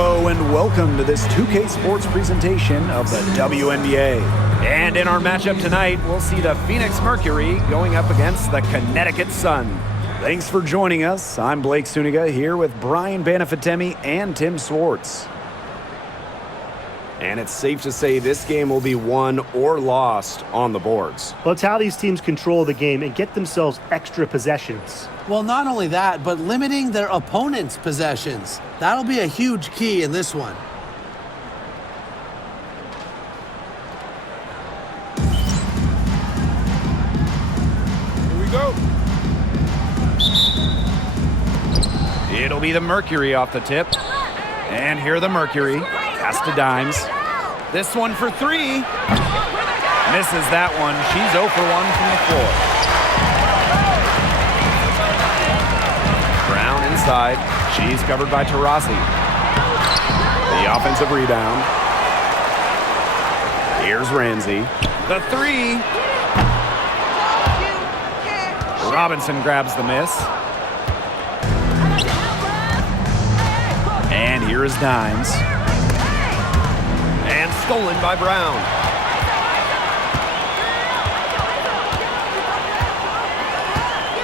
Hello and welcome to this 2K Sports presentation of the WNBA. And in our matchup tonight, we'll see the Phoenix Mercury going up against the Connecticut Sun. Thanks for joining us. I'm Blake Suniga here with Brian Banafitemi and Tim Swartz. And it's safe to say this game will be won or lost on the boards. Well, it's how these teams control the game and get themselves extra possessions. Well, not only that, but limiting their opponent's possessions. That'll be a huge key in this one. Here we go. It'll be the Mercury off the tip. And here the Mercury. Pass to Dimes. This one for three. Misses that one. She's 0 for 1 from the floor. Brown inside. She's covered by Taurasi. The offensive rebound. Here's Ramsey. The three. Robinson grabs the miss. And here is Dimes. And stolen by Brown.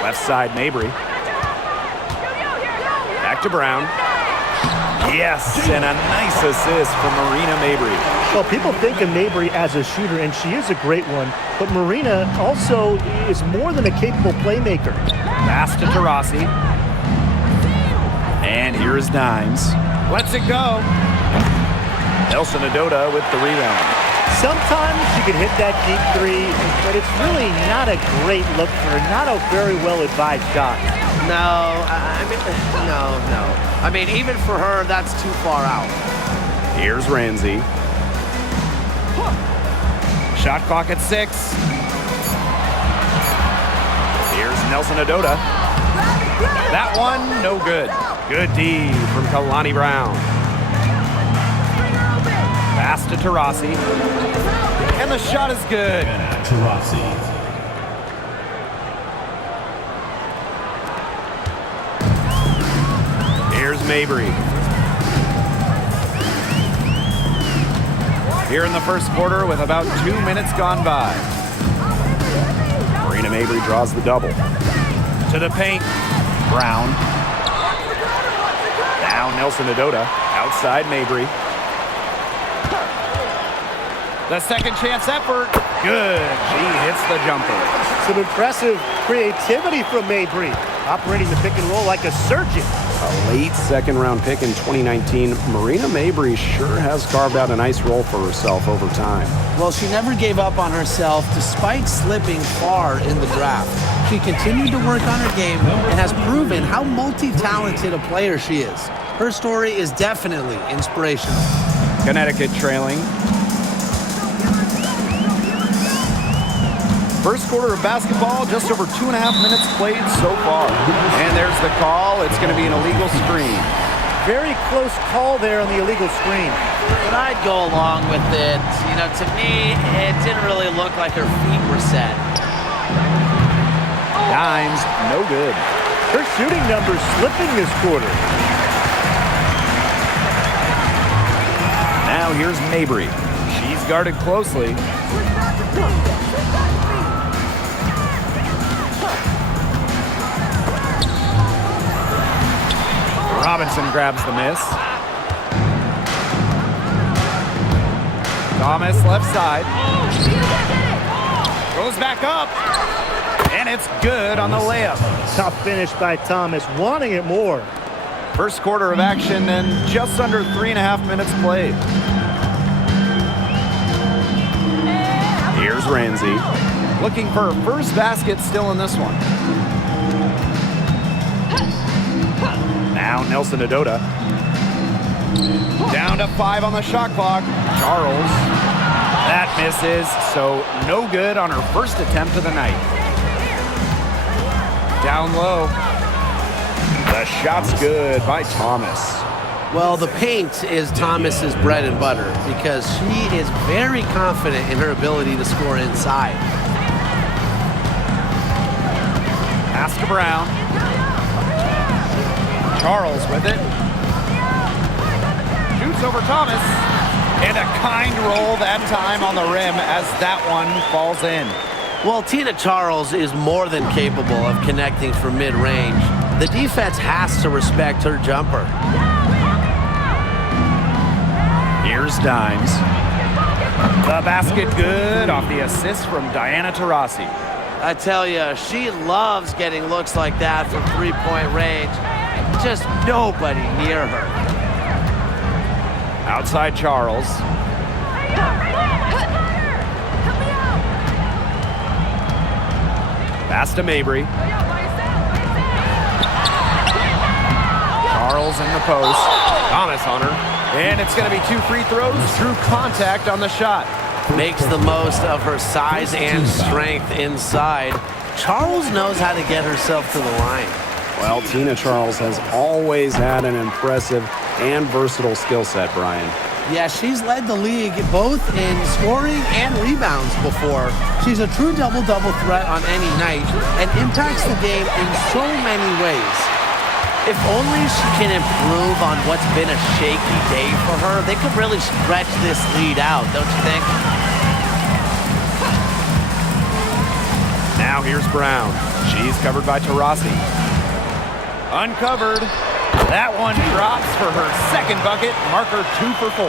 Left side, Mabry. Back to Brown. Yes, and a nice assist from Marina Mabry. Well, people think of Mabry as a shooter, and she is a great one. But Marina also is more than a capable playmaker. Pass to Taurasi. And here is Dimes. Lets it go. Nelson Adota with the rebound. Sometimes she can hit that deep three, but it's really not a great look for her. Not a very well-advised shot. No. I mean, even for her, that's too far out. Here's Ramsey. Shot clock at 6. Here's Nelson Adota. That one, no good. Good D from Kalani Brown. Pass to Taurasi. And the shot is good. Taurasi. Here's Mabry. Here in the first quarter with about 2 minutes gone by. Marina Mabry draws the double. To the paint. Brown. Now Nelson Adota. Outside Mabry. The second chance effort. Good. She hits the jumper. Some impressive creativity from Mabry. Operating the pick and roll like a surgeon. A late second-round pick in 2019, Marina Mabry sure has carved out a nice role for herself over time. Well, she never gave up on herself despite slipping far in the draft. She continued to work on her game and has proven how multi-talented a player she is. Her story is definitely inspirational. Connecticut trailing. First quarter of basketball, just over 2.5 minutes played so far. And there's the call. It's going to be an illegal screen. Very close call there on the illegal screen. But I'd go along with it. You know, to me, it didn't really look like her feet were set. Dimes, no good. Her shooting numbers slipping this quarter. Now here's Mabry. She's guarded closely. Robinson grabs the miss. Thomas left side. Goes back up. And it's good on the layup. Tough finish by Thomas, wanting it more. First quarter of action and just under 3.5 minutes played. Here's Ramsey. Looking for her first basket still in this one. Now Nelson Adota. Down to 5 on the shot clock. Charles. That misses, so no good on her first attempt of the night. Down low. The shot's good by Thomas. Well, the paint is Thomas's bread and butter because she is very confident in her ability to score inside. Pass to Brown. Charles with it. shoots over Thomas. And a kind roll that time on the rim as that one falls in. Well, Tina Charles is more than capable of connecting from mid-range. The defense has to respect her jumper. Here's Dimes. The basket good off the assist from Diana Taurasi. I tell you, she loves getting looks like that from three-point range. Just nobody near her. Outside Charles. Pass to Mabry. Charles in the post. Thomas on her. And it's going to be 2 free throws. Drew contact on the shot. Makes the most of her size and strength inside. Charles knows how to get herself to the line. Well, Tina Charles has always had an impressive and versatile skill set, Brian. Yeah, she's led the league both in scoring and rebounds before. She's a true double-double threat on any night and impacts the game in so many ways. If only she can improve on what's been a shaky day for her, they could really stretch this lead out, don't you think? Now here's Brown. She's covered by Taurasi. Uncovered. That one drops for her second bucket. Marker 2 for 4.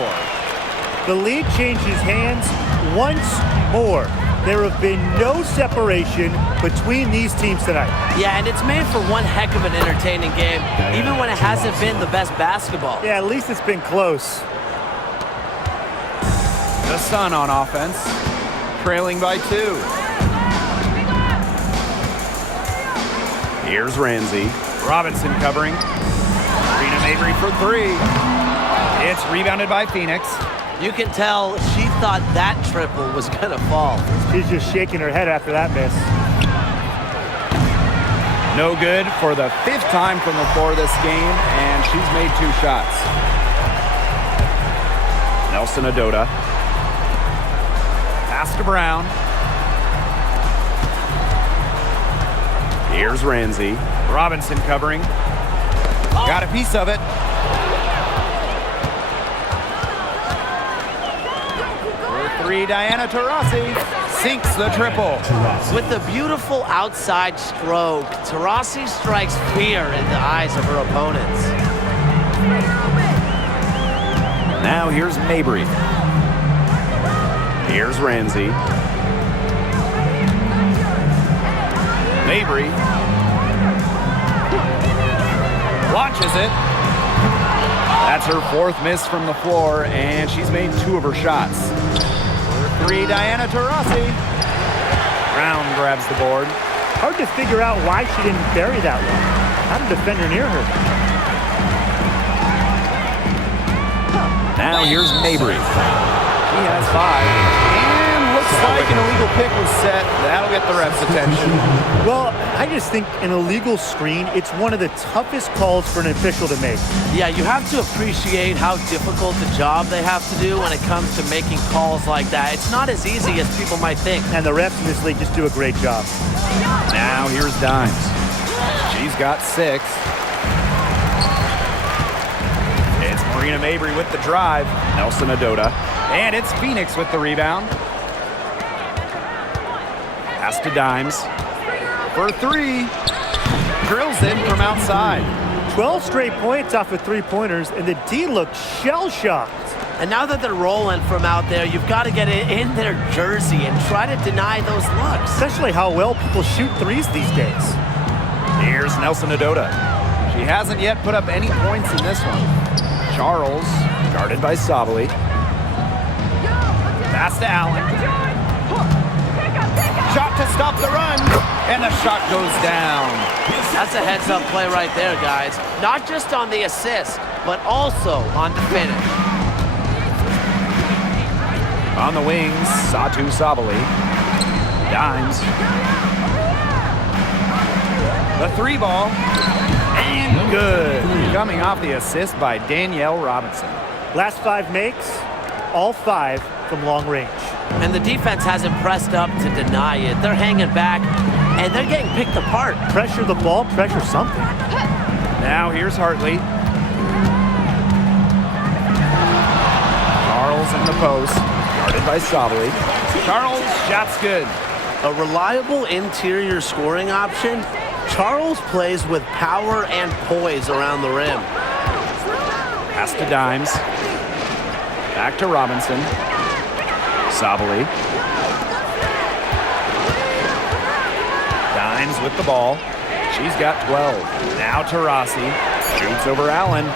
The lead changes hands once more. There have been no separation between these teams tonight. Yeah, and it's made for one heck of an entertaining game, even when it hasn't been the best basketball. Yeah, at least it's been close. The Sun on offense, trailing by 2. Here's Ramsey. Robinson covering. Rena Mabry for 3. It's rebounded by Phoenix. You can tell she thought that triple was going to fall. She's just shaking her head after that miss. No good for the 5th time from the floor this game, and she's made 2 shots. Nelson Adota. Pass to Brown. Here's Ramsey. Robinson covering. Got a piece of it. For 3, Diana Taurasi sinks the triple. With the beautiful outside stroke, Taurasi strikes fear in the eyes of her opponents. Now here's Mabry. Here's Ramsey. Mabry launches it. That's her 4th miss from the floor, and she's made 2 of her shots. For 3, Diana Taurasi. Brown grabs the board. Hard to figure out why she didn't bury that one. Not a defender near her. Now here's Mabry. She has 5. And looks like an illegal pick was set. That'll get the ref's attention. Well, I just think an illegal screen, it's one of the toughest calls for an official to make. Yeah, you have to appreciate how difficult the job they have to do when it comes to making calls like that. It's not as easy as people might think. And the refs in this league just do a great job. Now here's Dimes. She's got 6. It's Marina Mabry with the drive. Nelson Adota. And it's Phoenix with the rebound. Pass to Dimes. For 3. Drills in from outside. 12 straight points off of 3-pointers, and the D looked shell-shocked. And now that they're rolling from out there, you've got to get it in their jersey and try to deny those looks. Especially how well people shoot threes these days. Here's Nelson Adota. She hasn't yet put up any points in this one. Charles, guarded by Sabali. Pass to Allen. Shot to stop the run, and the shot goes down. That's a heads-up play right there, guys. Not just on the assist, but also on the finish. On the wings, Satu Sabali. Dimes. The 3 ball. And good. Coming off the assist by Danielle Robinson. Last 5 makes, all 5 from long range. And the defense hasn't pressed up to deny it. They're hanging back, and they're getting picked apart. Pressure the ball, pressure something. Now here's Hartley. Charles in the post, guarded by Sabali. Charles, shot's good. A reliable interior scoring option. Charles plays with power and poise around the rim. Pass to Dimes. Back to Robinson. Sabali. Dimes with the ball. She's got 12. Now Taurasi. Shoots over Allen.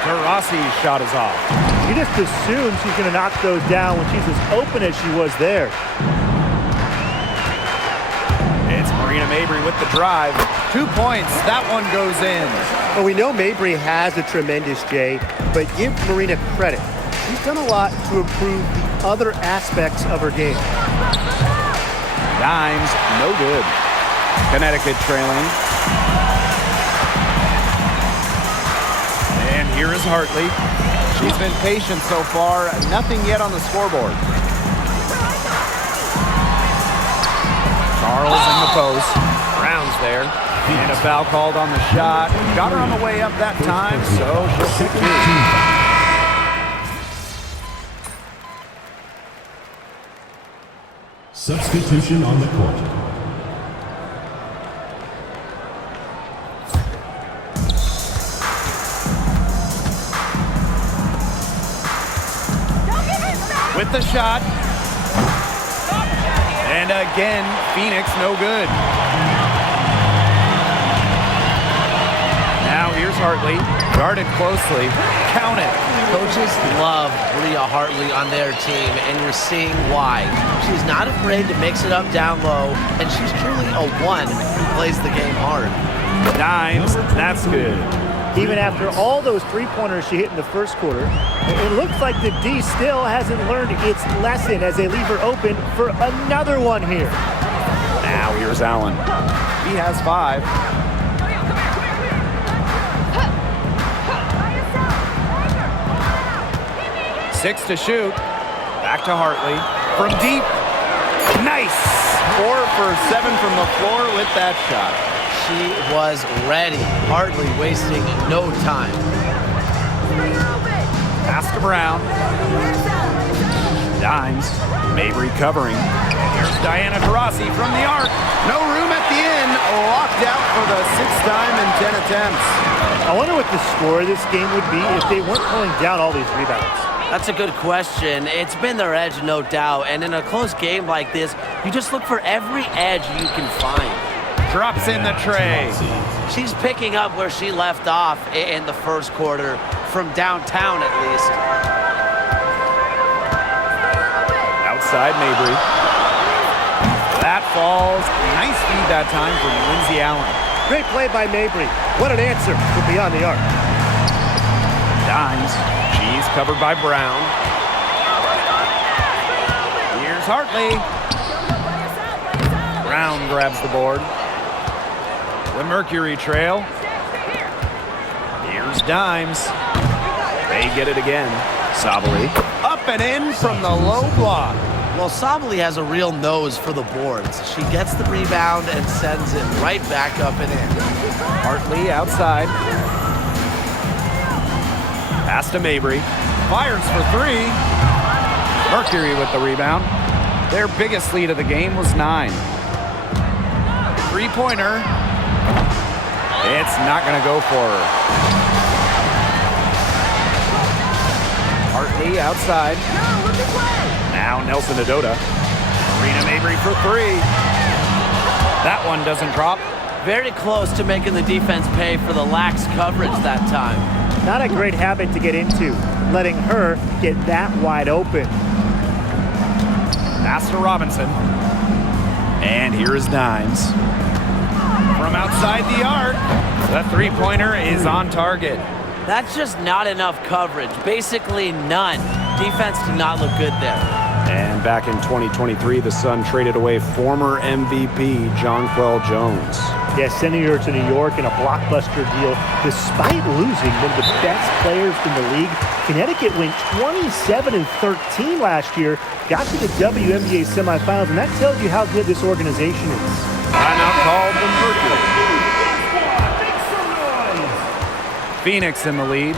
Taurasi's shot is off. She just assumes she's going to knock those down when she's as open as she was there. It's Marina Mabry with the drive. 2 points. That one goes in. Well, we know Mabry has a tremendous J, but give Marina credit. She's done a lot to improve the other aspects of her game. Dimes, no good. Connecticut trailing. And here is Hartley. She's been patient so far. Nothing yet on the scoreboard. Charles in the post. Brown's there. And a foul called on the shot. Got her on the way up that time, so she'll kick two. Substitution on the court. With the shot. And again, Phoenix no good. Now here's Hartley. Guarded closely. Count it. Coaches love Bria Hartley on their team, and you're seeing why. She's not afraid to mix it up down low, and she's truly a one who plays the game hard. Dimes, that's good. Even after all those three-pointers she hit in the first quarter, it looks like the D still hasn't learned its lesson as they leave her open for another one here. Now here's Allen. He has 5. 6 to shoot. Back to Hartley. From deep. Nice. 4 for 7 from the floor with that shot. She was ready. Hardly wasting no time. Pass to Brown. Dimes. Mabry covering. Here's Diana Taurasi from the arc. No room at the end. Locked out for the 6th time in 10 attempts. I wonder what the score of this game would be if they weren't pulling down all these rebounds. That's a good question. It's been their edge, no doubt. And in a close game like this, you just look for every edge you can find. Drops in the tray. She's picking up where she left off in the first quarter, from downtown at least. Outside Mabry. That falls. Nice feed that time from Lindsay Allen. Great play by Mabry. What an answer from beyond the arc. Dimes. She's covered by Brown. Here's Hartley. Brown grabs the board. The Mercury trail. Here's Dimes. They get it again. Sabali. Up and in from the low block. Well, Sabali has a real nose for the boards. She gets the rebound and sends it right back up and in. Hartley outside. Pass to Mabry. Fires for 3. Mercury with the rebound. Their biggest lead of the game was 9. 3-pointer. It's not going to go for her. Hartley outside. Now Nelson Adota. Marina Mabry for 3. That one doesn't drop. Very close to making the defense pay for the lax coverage that time. Not a great habit to get into, letting her get that wide open. Pass to Robinson. And here is Dimes. From outside the arc, the 3-pointer is on target. That's just not enough coverage. Basically none. Defense did not look good there. And back in 2023, the Sun traded away former MVP Jonquel Jones. Yeah, sending her to New York in a blockbuster deal. Despite losing one of the best players in the league, Connecticut went 27-13 last year, got to the WNBA semifinals, and that tells you how good this organization is. Timeout called the Mercury. Phoenix in the lead.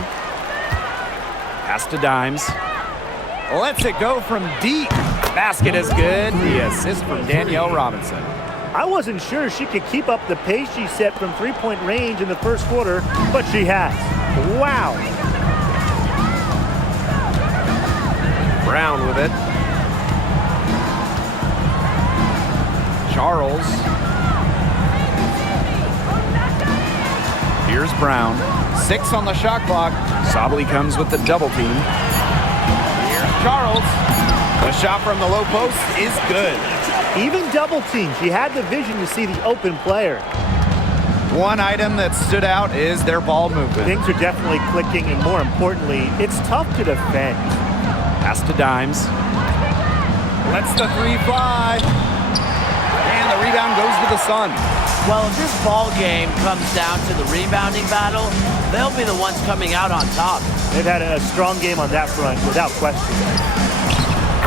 Pass to Dimes. Lets it go from deep. Basket is good. The assist from Danielle Robinson. I wasn't sure she could keep up the pace she set from three-point range in the first quarter, but she has. Wow. Brown with it. Charles. Here's Brown. 6 on the shot clock. Sabally comes with the double team. Here's Charles. The shot from the low post is good. Even double team, she had the vision to see the open player. One item that stood out is their ball movement. Things are definitely clicking, and more importantly, it's tough to defend. Pass to Dimes. Lets the three fly. And the rebound goes to the Sun. Well, if this ball game comes down to the rebounding battle, they'll be the ones coming out on top. They've had a strong game on that front, without question.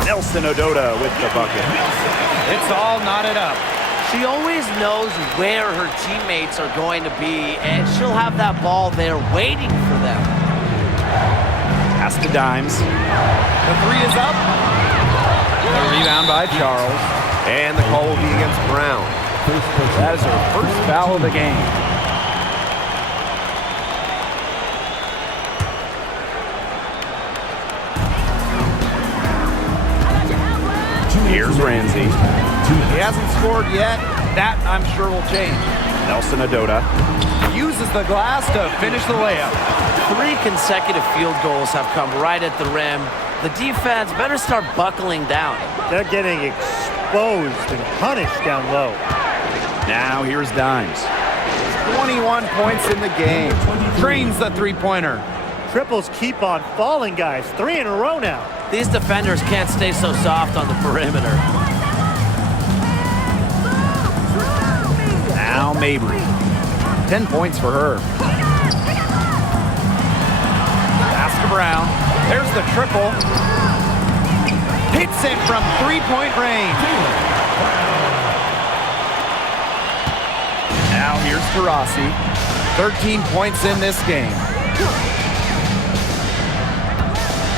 Nelson Ododa with the bucket. It's all knotted up. She always knows where her teammates are going to be, and she'll have that ball there waiting for them. Pass to Dimes. The three is up. The rebound by Charles. And the call will be against Brown. That is her first foul of the game. Here's Ramsey. He hasn't scored yet. That, I'm sure, will change. Nelson Ododa uses the glass to finish the layup. 3 consecutive field goals have come right at the rim. The defense better start buckling down. They're getting exposed and punished down low. Now here's Dimes. 21 points in the game. Trains the three-pointer. Triples keep on falling, guys. 3 in a row now. These defenders can't stay so soft on the perimeter. Now Mabry. 10 points for her. Pass to Brown. There's the triple. Hits it from three-point range. Now here's Taurasi. 13 points in this game.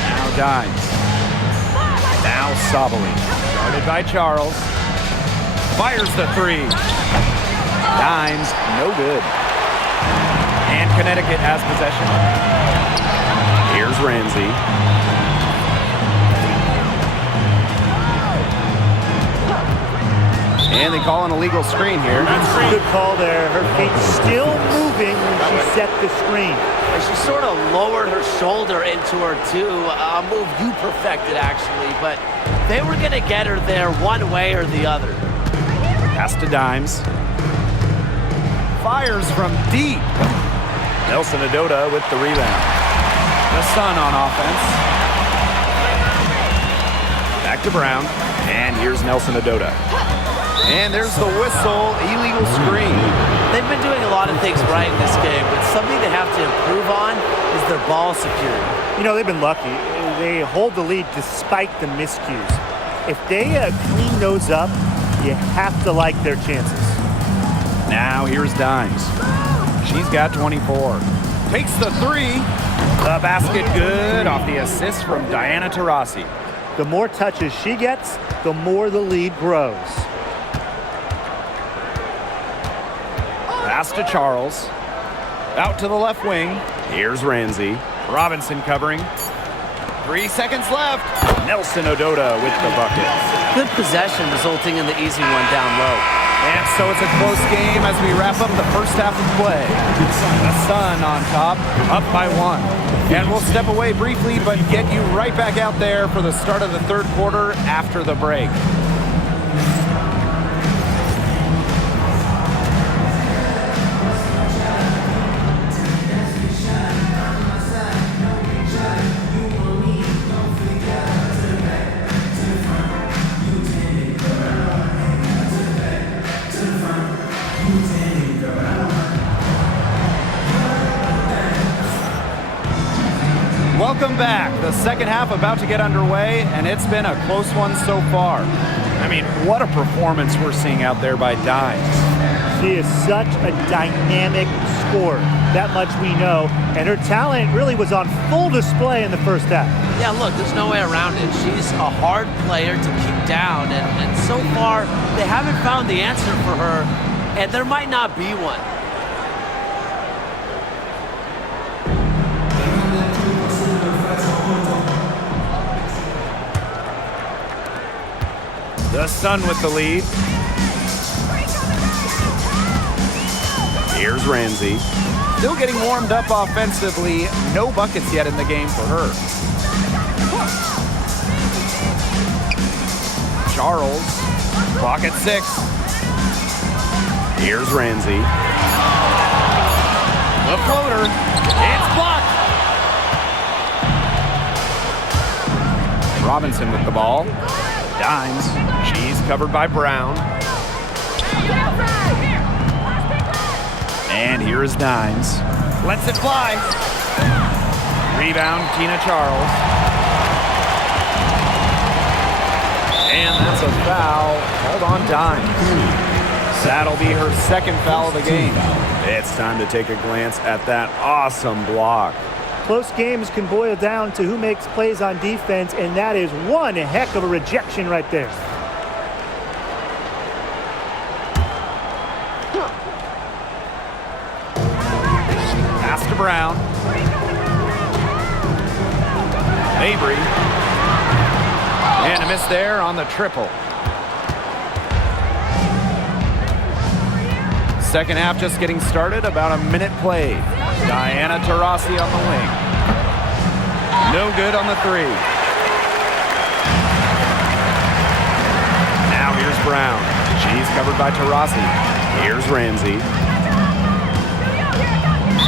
Now Dimes. Now Sabally. Guarded by Charles. Fires the three. Dimes, no good. And Connecticut has possession. Here's Ramsey. And they call an illegal screen here. Good call there. Her feet still moving when she set the screen. And she sort of lowered her shoulder into her too. A move you perfected, actually. But they were going to get her there one way or the other. Pass to Dimes. Fires from deep. Nelson Ododa with the rebound. The Sun on offense. Back to Brown. And here's Nelson Ododa. And there's the whistle, illegal screen. They've been doing a lot of things right in this game, but something they have to improve on is their ball security. You know, they've been lucky. They hold the lead despite the miscues. If they clean those up, you have to like their chances. Now here's Dimes. She's got 24. Takes the three. The basket good off the assist from Diana Taurasi. The more touches she gets, the more the lead grows. Pass to Charles. Out to the left wing. Here's Ramsey. Robinson covering. 3 seconds left. Nelson Ododa with the bucket. Good possession resulting in the easy one down low. And so it's a close game as we wrap up the first half of play. The Sun on top, up by 1. And we'll step away briefly, but get you right back out there for the start of the third quarter after the break. Welcome back. The second half about to get underway, and it's been a close one so far. I mean, what a performance we're seeing out there by Dimes. She is such a dynamic scorer. That much we know. And her talent really was on full display in the first half. Yeah, look, there's no way around it. She's a hard player to keep down, and so far, they haven't found the answer for her, and there might not be one. The Sun with the lead. Here's Ramsey. Still getting warmed up offensively. No buckets yet in the game for her. Charles. Clock at 6. Here's Ramsey. The floater. It's blocked. Robinson with the ball. Dimes. She's covered by Brown. And here is Dimes. Lets it fly. Rebound, Tina Charles. And that's a foul. Called on Dimes. That'll be her second foul of the game. It's time to take a glance at that awesome block. Close games can boil down to who makes plays on defense, and that is one heck of a rejection right there. Pass to Brown. Mabry. And a miss there on the triple. Second half just getting started, about a minute played. Diana Taurasi on the wing. No good on the 3. Now here's Brown. She's covered by Taurasi. Here's Ramsey.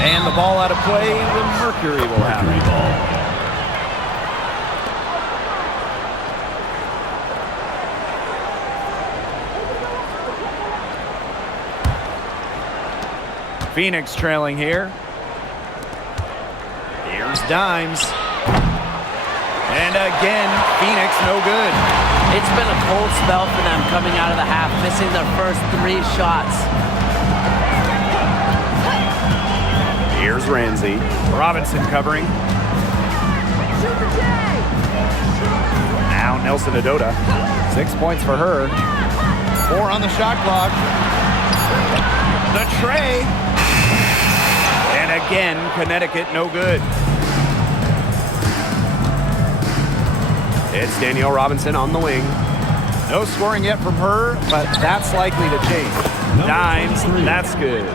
And the ball out of play. The Mercury will have it. Phoenix trailing here. Here's Dimes. And again, Phoenix no good. It's been a cold spell for them coming out of the half, missing their first 3 shots. Here's Ramsey. Robinson covering. Now Nelson Adota. 6 points for her. 4 on the shot clock. The tray. And again, Connecticut no good. It's Danielle Robinson on the wing. No scoring yet from her, but that's likely to change. Dimes, that's good.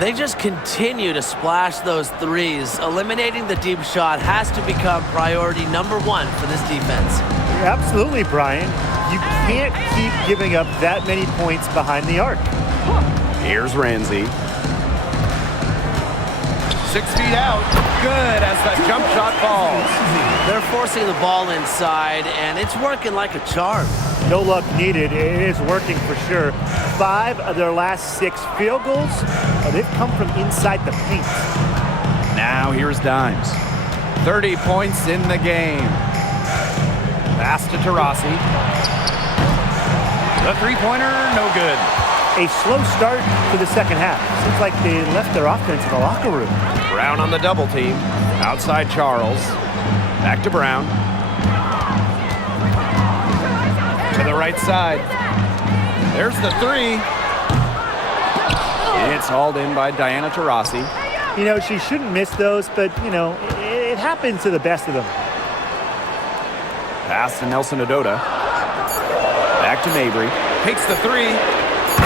They just continue to splash those threes. Eliminating the deep shot has to become priority number 1 for this defense. Absolutely, Brian. You can't keep giving up that many points behind the arc. Here's Ramsey. 6 feet out. Good as that jump shot falls. They're forcing the ball inside, and it's working like a charm. No luck needed. It is working for sure. 5 of their last 6 field goals, they've come from inside the paint. Now here's Dimes. 30 points in the game. Pass to Taurasi. The three-pointer, no good. A slow start to the second half. Seems like they left their offense in the locker room. Brown on the double team. Outside Charles. Back to Brown. To the right side. There's the 3. It's hauled in by Diana Taurasi. You know, she shouldn't miss those, but, you know, it happens to the best of them. Pass to Nelson Adota. Back to Mabry. Takes the 3.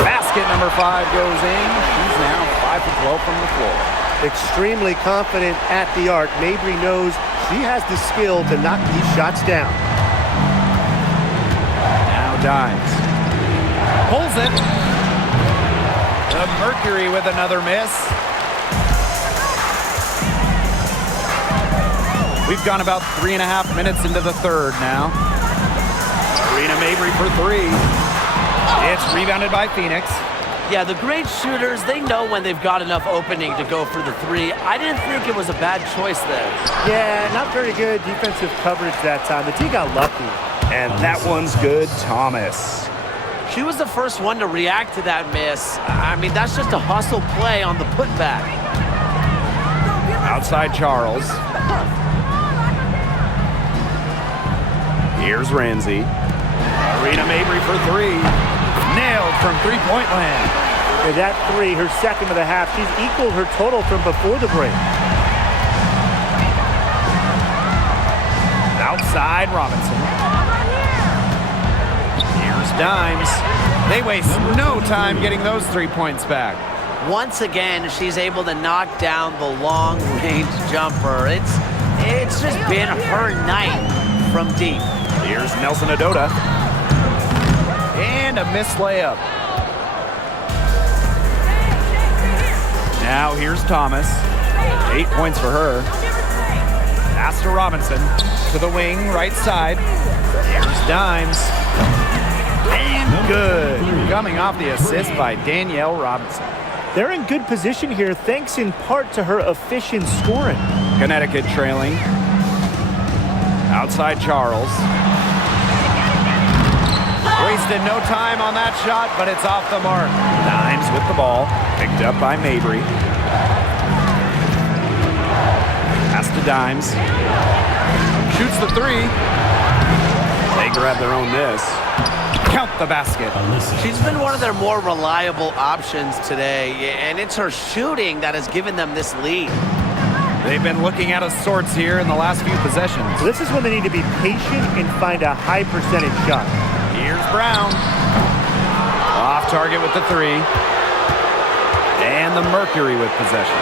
Basket number 5 goes in. She's now 5 for 12 from the floor. Extremely confident at the arc. Mabry knows she has the skill to knock these shots down. Now Dimes. Pulls it. The Mercury with another miss. We've gone about 3.5 minutes into the third now. Serena Mabry for 3. It's rebounded by Phoenix. Yeah, the great shooters, they know when they've got enough opening to go for the 3. I didn't think it was a bad choice there. Yeah, not very good defensive coverage that time. The team got lucky. And that one's good, Thomas. She was the first one to react to that miss. I mean, that's just a hustle play on the putback. Outside Charles. Here's Ramsey. Rita Mabry for three. Nailed from three-point land. And that three, her second of the half, she's equaled her total from before the break. Outside Robinson. Here's Dimes. They waste no time getting those 3 points back. Once again, she's able to knock down the long-range jumper. It's just been her night from deep. Here's Nelson Adota. And a missed layup. Now here's Thomas. 8 points for her. Pass to Robinson. To the wing, right side. Here's Dimes. And good. Coming off the assist by Danielle Robinson. They're in good position here, thanks in part to her efficient scoring. Connecticut trailing. Outside Charles. Wasted no time on that shot, but it's off the mark. Dimes with the ball. Picked up by Mabry. Pass to Dimes. Shoots the three. They grab their own miss. Count the basket. She's been one of their more reliable options today, and it's her shooting that has given them this lead. They've been looking out of sorts here in the last few possessions. This is when they need to be patient and find a high percentage shot. Here's Brown. Off target with the three. And the Mercury with possession.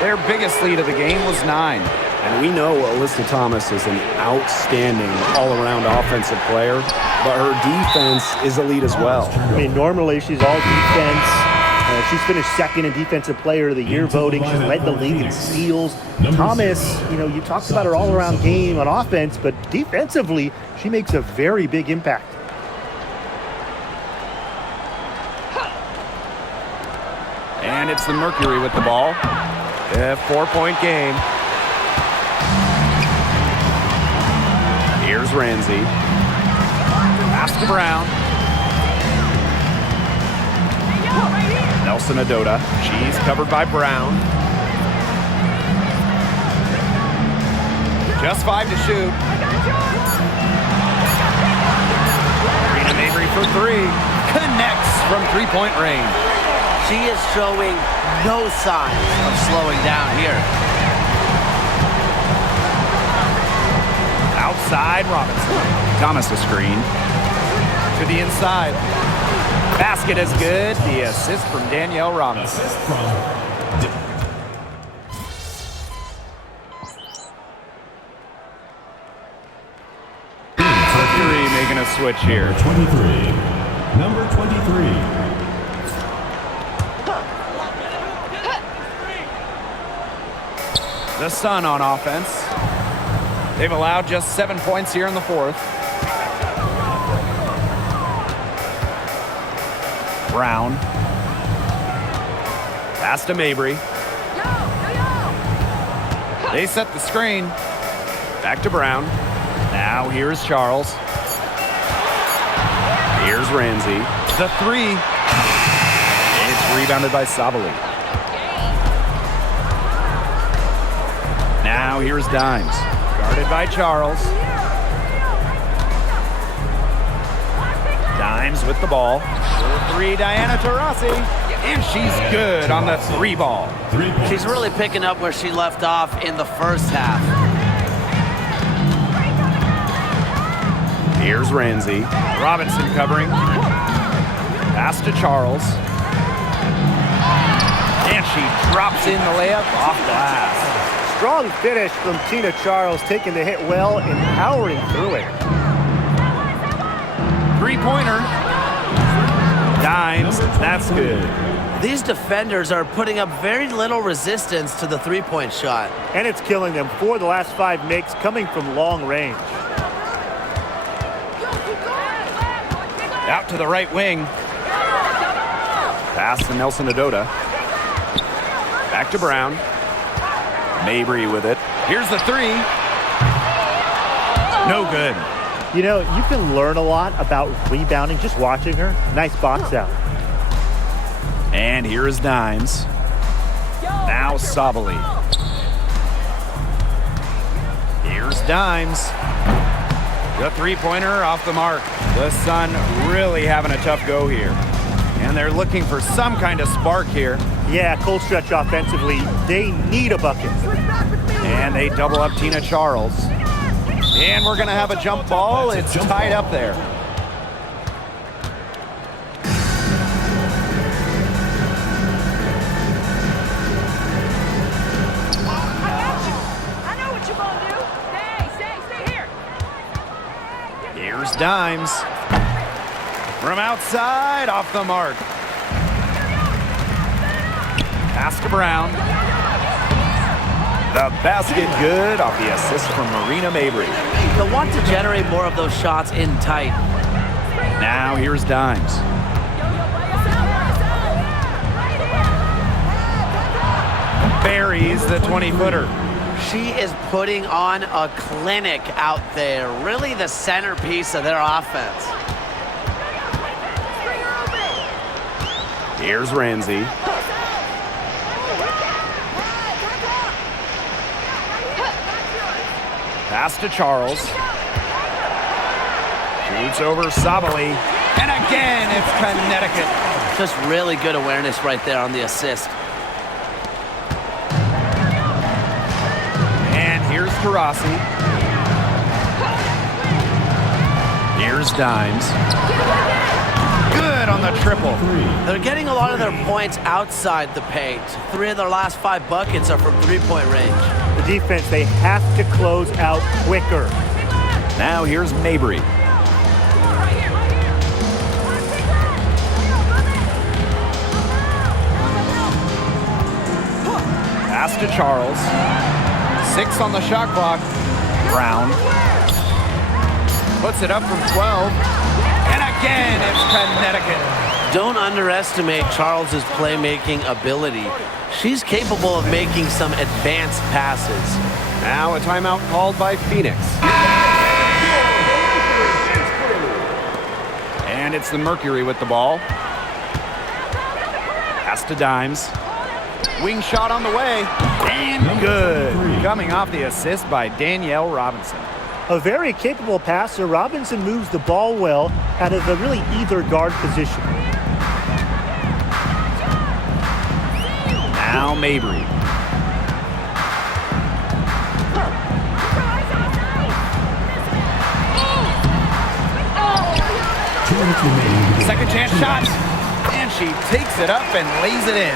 Their biggest lead of the game was 9. And we know Alyssa Thomas is an outstanding all-around offensive player, but her defense is elite as well. I mean, normally she's all defense. She's finished second in Defensive Player of the Year voting. She's led the league in steals. Thomas, you talked about her all-around game on offense, but defensively, she makes a very big impact. And it's the Mercury with the ball. A 4-point game. Here's Ramsey. Pass to Brown. Nelson Adota. She's covered by Brown. Just 5 to shoot. Rita Mabry for three. Connects from three-point range. She is showing no signs of slowing down here. Outside Robinson. Thomas a screen. To the inside. Basket is good. The assist from Danielle Robinson. Mercury making a switch here. Number 23. The Sun on offense. They've allowed just 7 points here in the fourth. Brown. Pass to Mabry. They set the screen. Back to Brown. Now here's Charles. Here's Ramsey. The three. It's rebounded by Sabali. Now here's Dimes. Guarded by Charles. Dimes with the ball. Three, Diana Taurasi. And she's good on the three ball. She's really picking up where she left off in the first half. Here's Ramsey. Robinson covering. Pass to Charles. And she drops in the layup off glass. Strong finish from Tina Charles, taking the hit well and powering through it. Three-pointer. Dimes. That's good. These defenders are putting up very little resistance to the three-point shot. And it's killing them. 4 of the last 5 makes coming from long range. Out to the right wing. Pass to Nelson Adota. Back to Brown. Mabry with it. Here's the three. No good. You know, you can learn a lot about rebounding just watching her. Nice box out. And here is Dimes. Now Sabali. Here's Dimes. The three-pointer off the mark. The Sun really having a tough go here. And they're looking for some kind of spark here. Yeah, cold stretch offensively. They need a bucket. And they double up Tina Charles. And we're going to have a jump ball. It's tied up there. Here's Dimes. From outside, off the mark. Pass to Brown. The basket good off the assist from Marina Mabry. They'll want to generate more of those shots in tight. Now here's Dimes. Buries the 20-footer. She is putting on a clinic out there. Really the centerpiece of their offense. Here's Ramsey. Pass to Charles. Shoots over Sabali. And again, it's Connecticut. Just really good awareness right there on the assist. And here's Taurasi. Here's Dimes. Good on the triple. They're getting a lot of their points outside the paint. 3 of their last 5 buckets are from three-point range. The defense, they have to close out quicker. Now here's Mabry. Pass to Charles. 6 on the shot clock. Brown puts it up from 12. And again, it's Connecticut. Don't underestimate Charles's playmaking ability. She's capable of making some advanced passes. Now a timeout called by Phoenix. And it's the Mercury with the ball. Pass to Dimes. Wing shot on the way. And good. Coming off the assist by Danielle Robinson. A very capable passer. Robinson moves the ball well out of a really either guard position. Now Mabry. Second chance shot. And she takes it up and lays it in.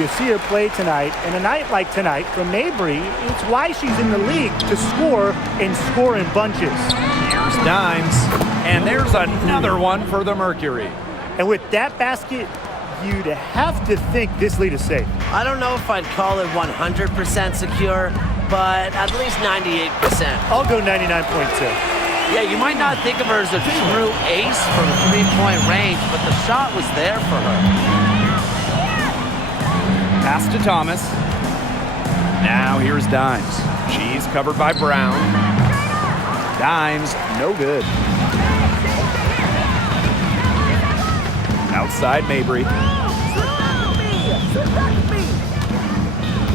You see her play tonight, and a night like tonight from Mabry, it's why she's in the league, to score and score in bunches. Here's Dimes. And there's another one for the Mercury. And with that basket, you'd have to think this lead is safe. I don't know if I'd call it 100% secure, but at least 98%. I'll go 99.2. Yeah, you might not think of her as a true ace from three-point range, but the shot was there for her. Pass to Thomas. Now here's Dimes. She's covered by Brown. Dimes, no good. Outside Mabry.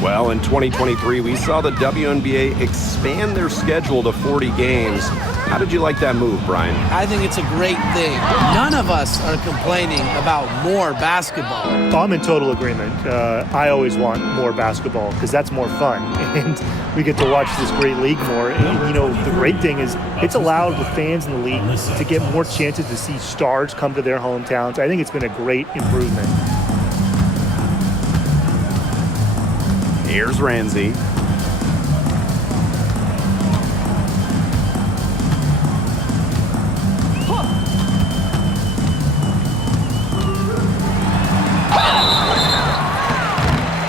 Well, in 2023, we saw the WNBA expand their schedule to 40 games. How did you like that move, Brian? I think it's a great thing. None of us are complaining about more basketball. I'm in total agreement. I always want more basketball because that's more fun. And we get to watch this great league more. And, you know, the great thing is it's allowed the fans in the league to get more chances to see stars come to their hometowns. I think it's been a great improvement. Here's Ramsey.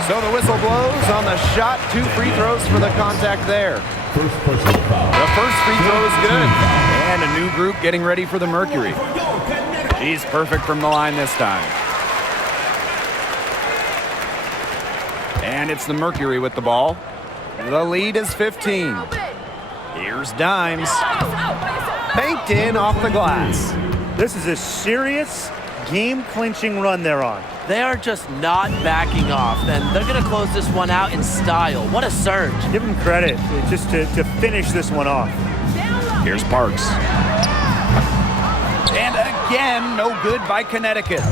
So the whistle blows on the shot. 2 free throws for the contact there. First personal foul. The first free throw is good. And a new group getting ready for the Mercury. She's perfect from the line this time. And it's the Mercury with the ball. The lead is 15. Here's Dimes. Banked in off the glass. This is a serious game-clinching run they're on. They are just not backing off, and they're going to close this one out in style. What a surge. Give them credit just to finish this one off. Here's Parks. And again, no good by Connecticut.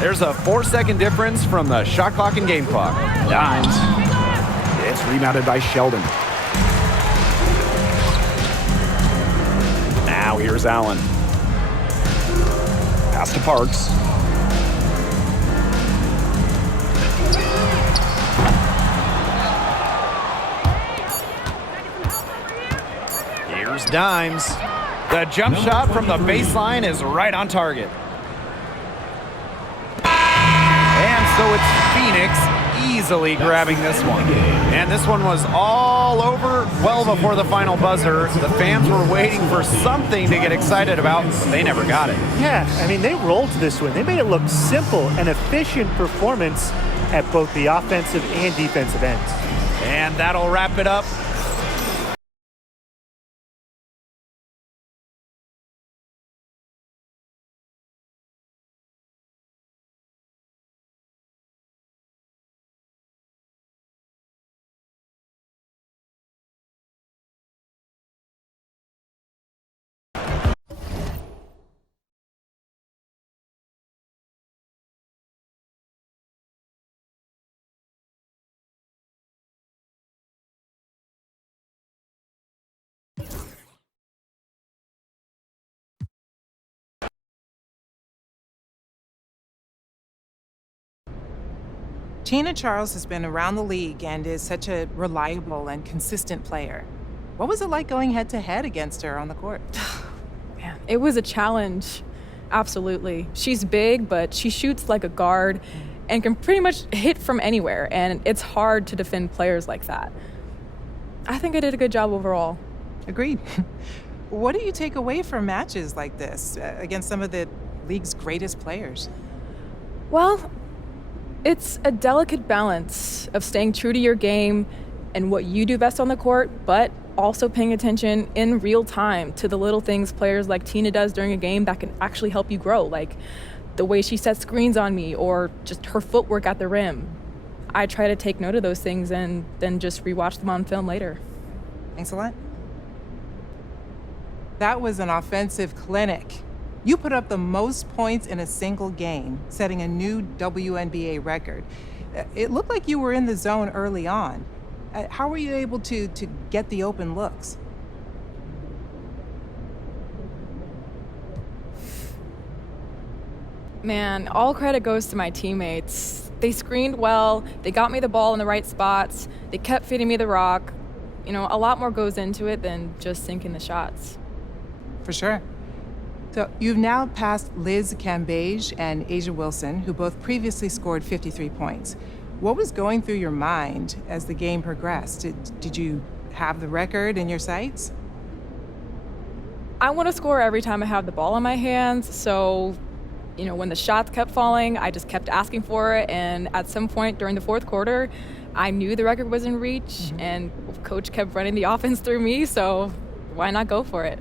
There's a 4-second difference from the shot clock and game clock. Dimes. It's rebounded by Sheldon. Now here's Allen. Pass to Parks. Here's Dimes. The jump shot from the baseline is right on target. And so it's Phoenix easily grabbing this one. And this one was all over well before the final buzzer. The fans were waiting for something to get excited about, but they never got it. Yeah, I mean, they rolled this one. They made it look simple and efficient performance at both the offensive and defensive ends. And that'll wrap it up. Tina Charles has been around the league and is such a reliable and consistent player. What was it like going head-to-head against her on the court? Man, it was a challenge. Absolutely. She's big, but she shoots like a guard and can pretty much hit from anywhere, and it's hard to defend players like that. I think I did a good job overall. Agreed. What do you take away from matches like this against some of the league's greatest players? Well, it's a delicate balance of staying true to your game and what you do best on the court, but also paying attention in real time to the little things players like Tina does during a game that can actually help you grow, like the way she sets screens on me or just her footwork at the rim. I try to take note of those things and then just rewatch them on film later. Thanks a lot. That was an offensive clinic. You put up the most points in a single game, setting a new WNBA record. It looked like you were in the zone early on. How were you able to get the open looks? Man, all credit goes to my teammates. They screened well, they got me the ball in the right spots, they kept feeding me the rock. You know, a lot more goes into it than just sinking the shots. For sure. So you've now passed Liz Cambage and Asia Wilson, who both previously scored 53 points. What was going through your mind as the game progressed? Did you have the record in your sights? I want to score every time I have the ball in my hands, so, you know, when the shots kept falling, I just kept asking for it, and at some point during the fourth quarter, I knew the record was in reach, and coach kept running the offense through me, so why not go for it?